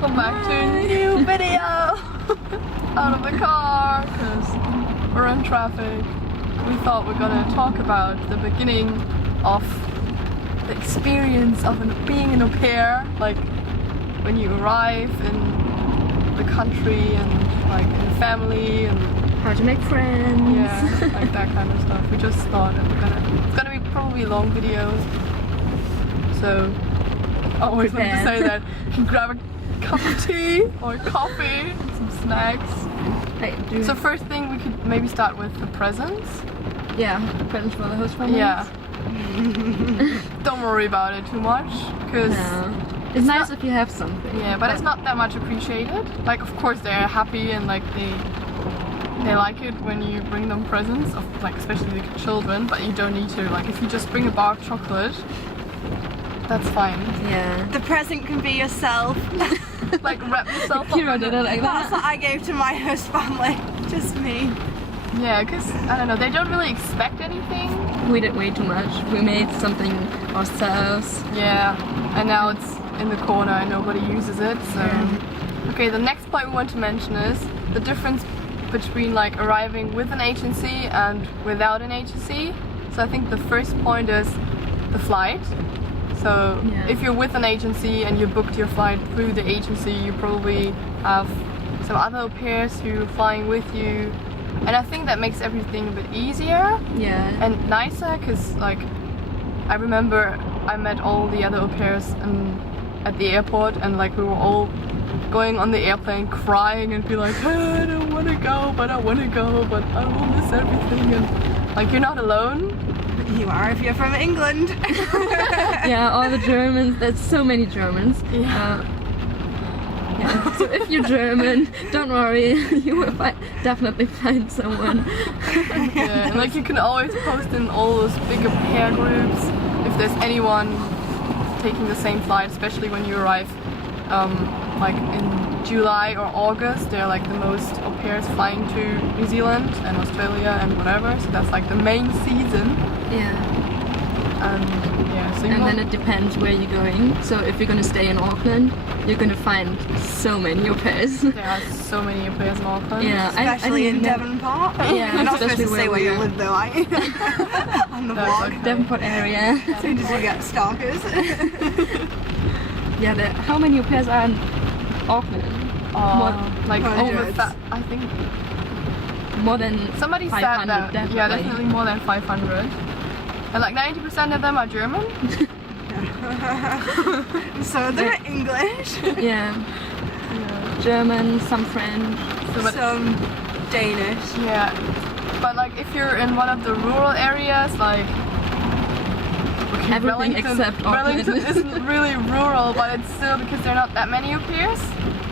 welcome back to a new video out of the car because we're in traffic. We thought we're gonna talk about the beginning of the experience of being an au pair, like when you arrive in the country and like in family and how to make friends. Yeah, like that kind of stuff. We just thought that it's gonna be probably a long video, so I always want to say that you can grab a cup of tea or coffee and some snacks. So first thing, we could maybe start with the presents. Yeah, presents for the host family. Yeah. Don't worry about it too much, because it's nice if you have something. Yeah, but it's not that much appreciated. Like, of course they're happy and like they like it when you bring them presents, like especially the children, but you don't need to. Like if you just bring a bar of chocolate, that's fine. Yeah. The present can be yourself. Like wrap yourself up. Kira did it like That's that. what I gave to my host family. Just me. Yeah, because I don't know, they don't really expect anything. We did way too much. We made something ourselves. Yeah, and now it's in the corner and nobody uses it. So okay, the next point we want to mention is the difference between like arriving with an agency and without an agency. So I think the first point is the flight. So if you're with an agency and you booked your flight through the agency, you probably have some other au pairs who are flying with you, and I think that makes everything a bit easier and nicer, because like I remember I met all the other au pairs at the airport, and like we were all going on the airplane crying and be like, hey, I don't want to go, but I want to go, but I will miss everything, and like you're not alone. You are if you're from England. Yeah, all the Germans. There's so many Germans. Yeah. So if you're German, don't worry. You will definitely find someone. Yeah, and like you can always post in all those big au pair groups if there's anyone taking the same flight, especially when you arrive like in July or August. They're like the most au pairs flying to New Zealand and Australia and whatever, so that's like the main season. So and then it depends where you're going. So if you're gonna stay in Auckland, you're gonna find so many au pairs. There are so many au pairs in Auckland. Yeah, especially in Devonport. Yeah, you're not supposed to especially say where you we live though, are you? On the vlog. Okay. Devonport area. As soon as you get stalkers. Yeah, how many au pairs are in Auckland? Like over hundreds. I think More than somebody said 500, that. definitely. Yeah, definitely more than 500. And like 90% of them are German. So they're English. Yeah. German, some French. Some Danish. Yeah. But like if you're in one of the rural areas, like Everything except Auckland. Wellington isn't really rural, but it's still, because there are not that many au pairs.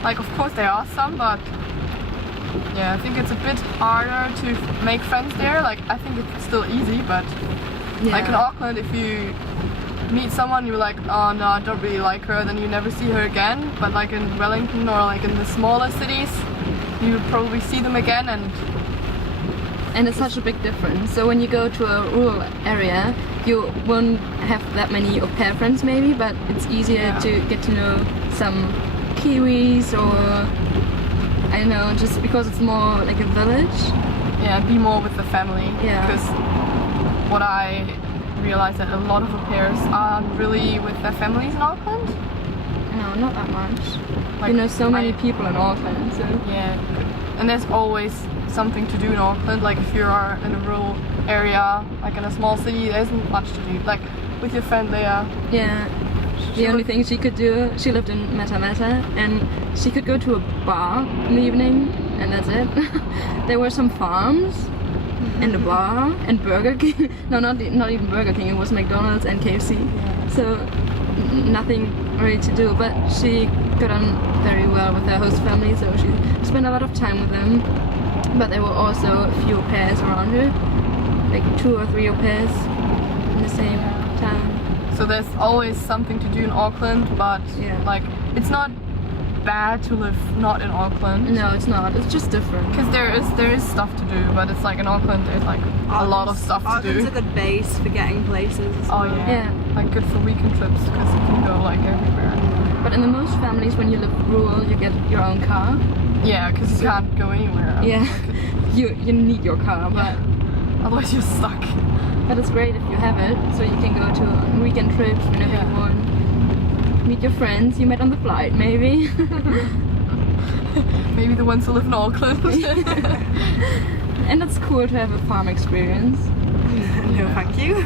Like of course there are some, but yeah, I think it's a bit harder to make friends there. Like I think it's still easy, but like in Auckland, if you meet someone you're like, oh no, I don't really like her, then you never see her again. But like in Wellington or like in the smaller cities, you probably see them again, and it's such a big difference. So when you go to a rural area, you won't have that many au pair friends maybe, but it's easier to get to know some Kiwis, or I don't know, just because it's more like a village. Yeah, be more with the family. Yeah. Because what I realized that a lot of au pairs aren't really with their families in Auckland. No, not that much. Like, you know so many people in Auckland, so yeah, and there's always something to do in Auckland. Like if you are in a rural area, like in a small city, there isn't much to do. Like with your friend Leah. yeah. The only thing she could do, she lived in Mata, and she could go to a bar in the evening, and that's it. There were some farms and a bar and Burger King. No, not even Burger King. It was McDonald's and KFC. Yeah. So nothing really to do. But she got on very well with her host family, so she spent a lot of time with them. But there were also a few au pairs around her, like 2 or 3 au pairs in the same town. So there's always something to do in Auckland, but like it's not bad to live not in Auckland. No, it's not. It's just different. Because there is stuff to do, but it's like in Auckland there's like a lot of stuff to do. Auckland's a good base for getting places as well. Oh yeah. Like good for weekend trips, because you can go like everywhere. But in the most families, when you live rural, you get your own car. Yeah, because you can't go anywhere. Yeah, you need your car, but otherwise you're stuck. But it's great if you have it, so you can go to weekend trips whenever you want. Meet your friends you met on the flight, maybe. Maybe the ones who live in Auckland. And it's cool to have a farm experience. No, thank you.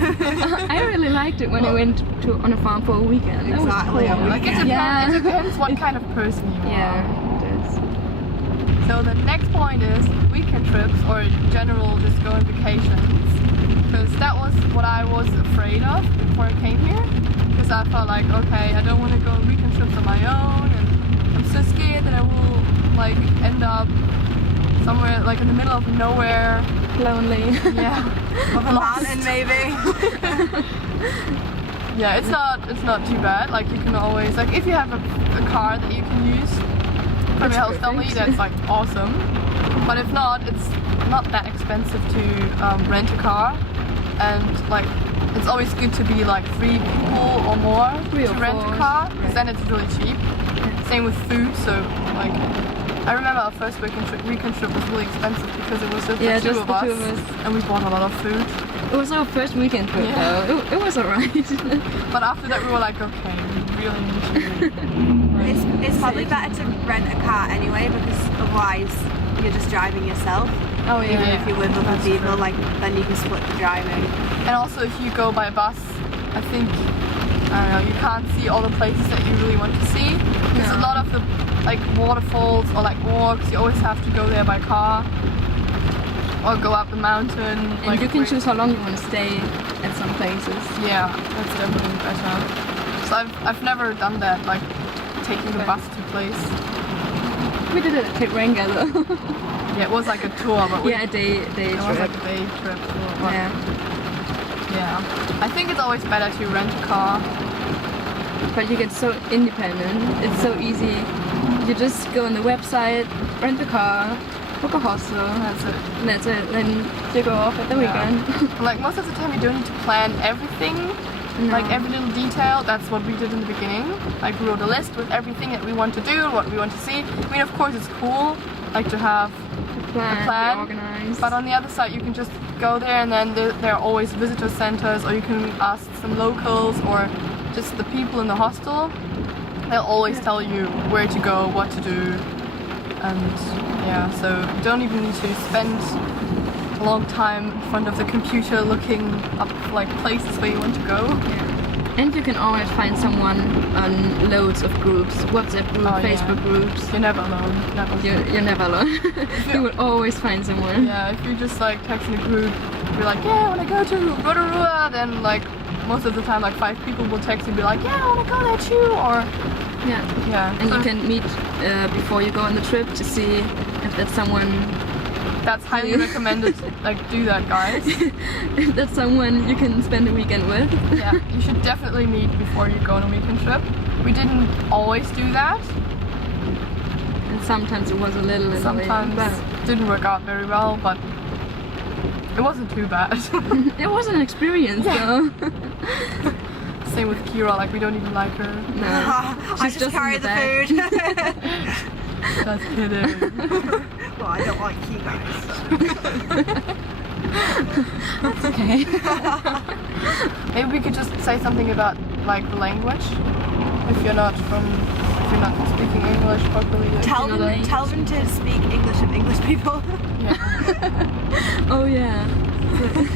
I really liked it when I went on a farm for a weekend. That was Exactly, cool. a Like it depends what kind of person you are. Yeah, it is. So the next point is weekend trips or general just going vacations. Because that was what I was afraid of before I came here. Because I felt like, okay, I don't want to go on weekend trips on my own, and I'm so scared that I will like end up somewhere like in the middle of nowhere. Lonely. Yeah. Of a mountain, maybe. Yeah, it's not too bad. Like you can always like if you have a car that you can use from your host family, that's like awesome. But if not, it's not that expensive to rent a car, and like it's always good to be like 3 people or more Three to or rent four. a car, because then it's really cheap. Same with food. So like I remember our first weekend trip was really expensive because it was just the two just of the us, 2 of us. and we bought a lot of food. It was our first weekend trip Yeah. though. It was alright. But after that we were like, okay, we really need to. It's probably better to rent a car anyway, because otherwise you're just driving yourself. Oh Even Yeah. if you live with other That's people, true. like then you can split the driving. And also if you go by bus, I think, I don't know, you can't see all the places that you really want to see. There's a No. lot of the like waterfalls or like walks, you always have to go there by car. Or go up the mountain. And you can choose how long you want to stay at some places. Yeah, that's definitely better. So I've never done that, like taking the bus to place. We did it at Katranga though. Yeah, it was like a tour, but we, Yeah, a day it was trip. like a day trip tour. But Yeah. yeah, I think it's always better to rent a car. But you get so independent. It's so easy. You just go on the website, rent the car, book a hostel, That's it. and that's it. Then you go off at the Yeah. weekend. Like most of the time you don't need to plan everything, like No. every little detail. That's what we did in the beginning. Like we wrote a list with everything that we want to do, what we want to see. I mean, of course it's cool, like to have plan, be organized. but on the other side you can just go there, and then there are always visitor centers, or you can ask some locals or just the people in the hostel. They'll always tell you where to go, what to do, and yeah, so you don't even need to spend a long time in front of the computer looking up like places where you want to go. And you can always find someone on loads of groups, WhatsApp groups, Oh, yeah. Facebook groups. You're never alone. Never. You're never alone. You will always find someone. Yeah, if you just like text in a group, you're like, yeah, I want to go to Rotorua, then like most of the time like 5 people will text you and be like, yeah, I want to go there too, or yeah. And so you can meet before you go on the trip to see if that's someone. that's highly recommended. Like do that, guys. If that's someone you can spend a weekend with. Yeah, you should definitely meet before you go on a weekend trip. We didn't always do that. And sometimes it was a little annoying, Sometimes but it didn't work out very well, but it wasn't too bad. it was an experience though. Same with Kira, like we don't even like her. No, I she's just carry in the back. food. That's kidding. Well, I don't like you guys. That's okay. Maybe we could just say something about like the language. If you're not speaking English properly. if Tell you're not- them to speak English of English people. Yeah. Oh yeah.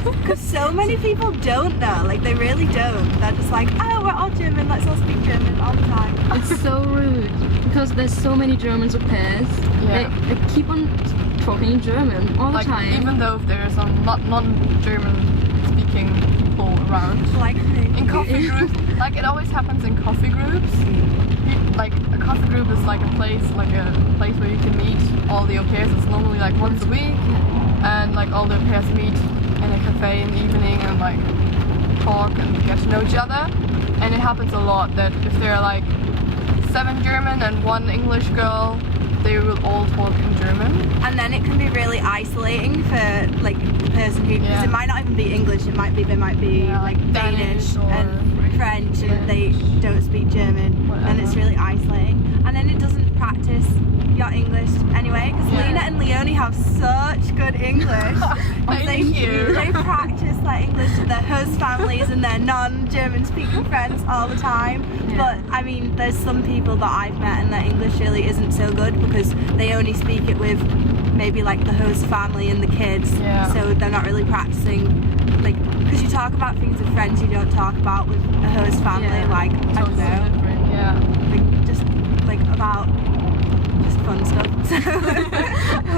Because so many people don't know, like they really don't. They're just like, oh, we're all German, let's all speak German all the time. It's so rude because there's so many Germans au pairs. Yeah. They keep on talking German all the Like time. even though there's some non-German speaking people around. Like In coffee groups, like it always happens in coffee groups. Like a coffee group is like a place where you can meet all the au pairs. It's normally like once a week, and like all the au pairs meet in a cafe in the evening and like talk and get to know each other. And it happens a lot that if there are like 7 German and 1 English girl, they will all talk in German. And then it can be really isolating for like the person who, because Yeah. it might not even be English, they might be Yeah, like Danish, or and French and they don't speak German, then it's really isolating. And then it doesn't practice your English anyway, because Lena and Leonie have such good English. Thank you. They practice their English to their host families and their non-German speaking friends all the time. Yeah. But I mean, there's some people that I've met and their English really isn't so good because they only speak it with maybe like the host family and the kids. Yeah. So they're not really practicing, like, because you talk about things with friends you don't talk about with a host family, like, I don't know, Different, yeah. like, just like about just fun stuff. So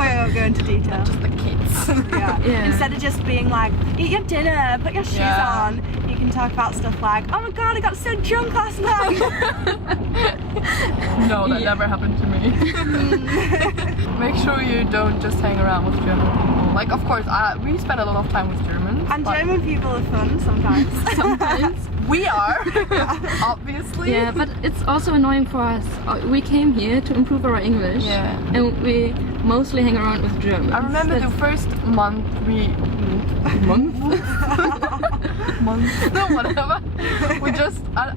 we won't go into detail. Just the kids. Yeah. Yeah. Instead of just being like, eat your dinner, put your shoes on, you can talk about stuff like, oh my god, I got so drunk last night. No, that never happened to me. Make sure you don't just hang around with German people. Like, of course, we spend a lot of time with Germans. And but German people are fun sometimes. Sometimes. we are, obviously. Yeah, but it's also annoying for us. We came here to improve our English. Yeah. And we mostly hang around with Germans. I remember the first month no, whatever.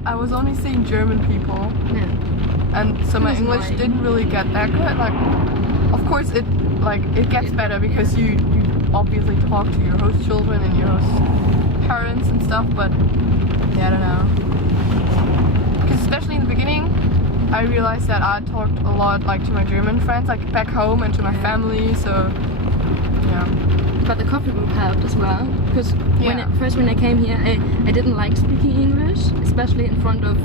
I was only seeing German people. Yeah. And so my It was English annoying. didn't really get that good. Like, of course it gets better because you obviously talk to your host children and your host parents and stuff, but yeah, I don't know. Because especially in the beginning, I realized that I talked a lot like to my German friends, like back home and to my family. So yeah. But the coffee group helped as well, because Yeah. when I came here, I didn't like speaking English, especially in front of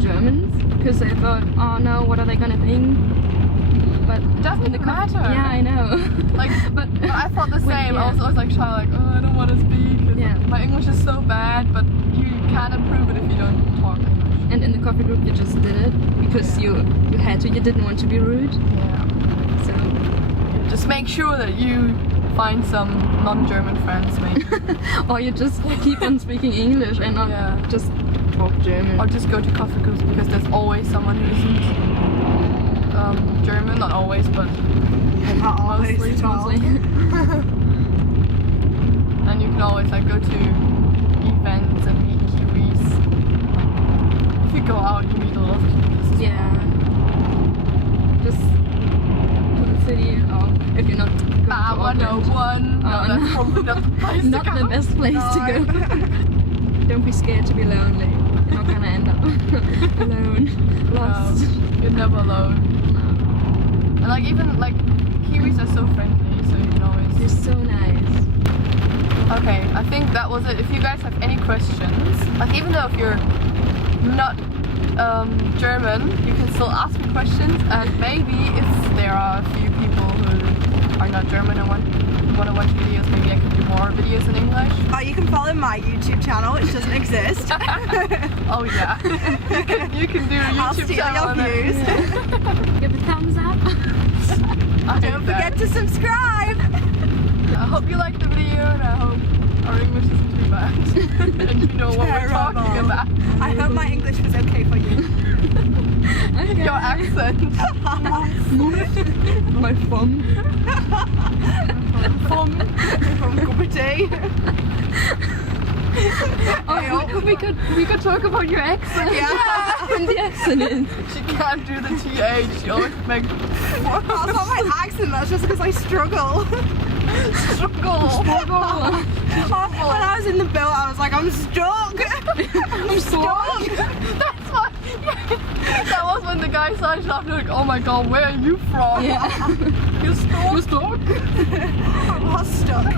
Germans, because I thought, oh no, what are they gonna think? But Doesn't in the matter. Yeah, I know. Like, but I thought the when- same. yeah. I was always like shy, like, oh, I don't want to speak. 'Cause Yeah. My English is so bad, but you can't improve it if you don't talk English. And in the coffee group, you just did it because you had to. You didn't want to be rude. Yeah. So Just make sure that you find some non-German friends, maybe. or you just keep on speaking English and not Yeah. just talk German. Or just go to coffee groups because there's always someone who isn't German. Not always, but Not always mostly. at all. And you can always like go to events and meet Kiwis. If you go out, you meet a lot of Kiwis. as Yeah. Just to the city, or if you're not going to Auckland. 101. No, Oh, that's no. probably not the place Not to go. the best place to go. Don't be scared to be lonely. You're not gonna end up alone, lost. No, you're never alone. And like even like Kiwis are so friendly, so you can always. You're so nice. Okay, I think that was it. If you guys have any questions, like even though if you're not German, you can still ask me questions, and maybe if there are a few people who are not German and want to watch videos, maybe I can do more videos in English. Oh, you can follow my YouTube channel, which doesn't exist. Oh yeah, you can do a YouTube I'll steal channel your and then- views. Give a thumbs up. I hate Don't forget to subscribe. I hope you liked the video, and I hope our English isn't too bad, and you know what we're talking Terrible. about. I hope my English was okay for you. Okay. Your accent. My thumb. From Kuppity. Oh, we could talk about your accent. Yeah. And the accent is. She can't do the TH. She always makes That's not my accent, that's just because I struggle. struggle. When I was in the boat, I was like, I'm stuck. I'm stuck. That's what. That was when the guy started laughing like, oh my god, where are you from? Yeah. You're stuck. I was stuck.